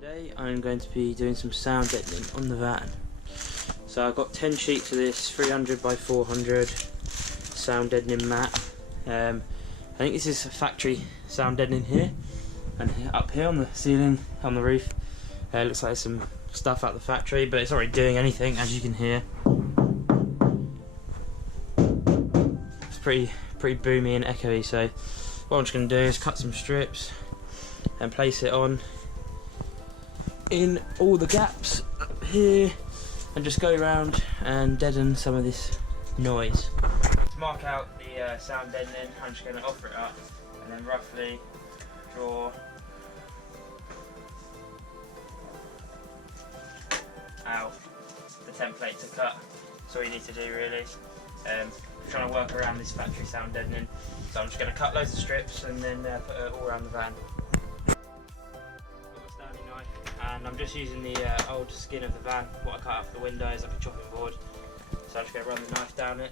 Today I'm going to be doing some sound deadening on the van. So I've got 10 sheets of this 300 by 400 sound deadening mat. I think this is a factory sound deadening here, and up here on the ceiling, on the roof, it looks like some stuff out the factory, but it's not really doing anything, as you can hear. It's pretty boomy and echoey, so what I'm just going to do is cut some strips and place it on in all the gaps up here and just go around and deaden some of this noise. To mark out the sound deadening, I'm just going to offer it up and then roughly draw out the template to cut. That's all you need to do really. I'm trying to work around this factory sound deadening, so I'm just going to cut loads of strips and then put it all around the van. And I'm just using the old skin of the van. What I cut off the window is like a chopping board, so I'm just going to run the knife down it.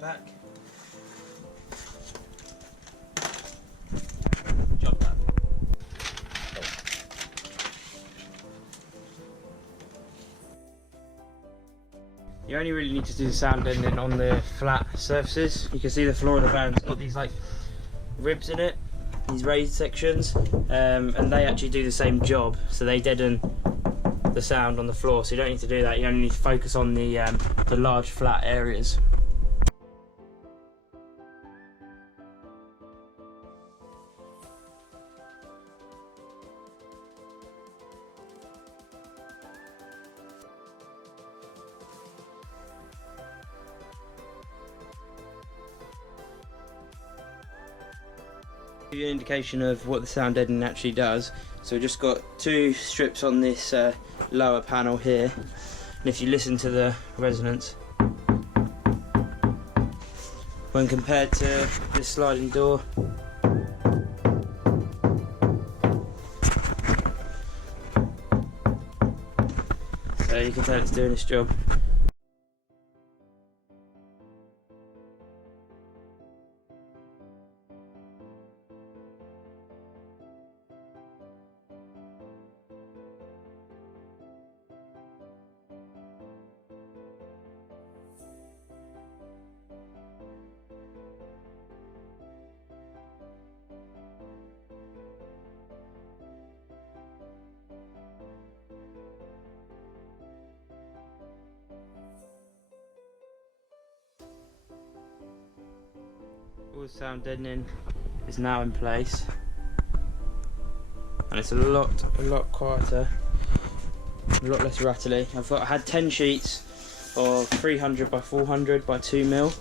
Back. Chop that. You only really need to do the sound deadening on the flat surfaces. You can see the floor of the van's got these like ribs in it, these raised sections, and they actually do the same job. So they deaden the sound on the floor. So you don't need to do that. You only need to focus on the large flat areas. Give you an indication of what the sound deadening actually does. So we've just got 2 strips on this lower panel here, and if you listen to the resonance when compared to this sliding door, so you can tell it's doing its job. All the sound deadening is now in place, and it's a lot quieter, a lot less rattly. I had 10 sheets of 300 by 400 by 2mm,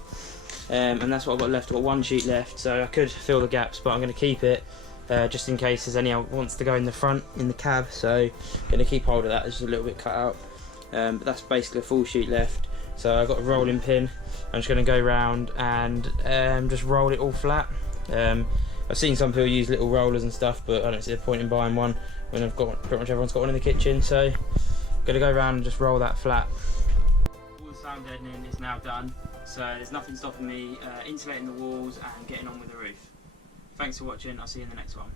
and that's what I've got left. I've got 1 sheet left, so I could fill the gaps, but I'm going to keep it just in case there's any wants to go in the front in the cab. So I'm going to keep hold of that. It's just a little bit cut out, but that's basically a full sheet left. So I've got a rolling pin. I'm just going to go round and just roll it all flat. I've seen some people use little rollers and stuff, but I don't see the point in buying one when I've got pretty much everyone's got one in the kitchen. So I'm going to go around and just roll that flat. All the sound deadening is now done, so there's nothing stopping me insulating the walls and getting on with the roof. Thanks for watching. I'll see you in the next one.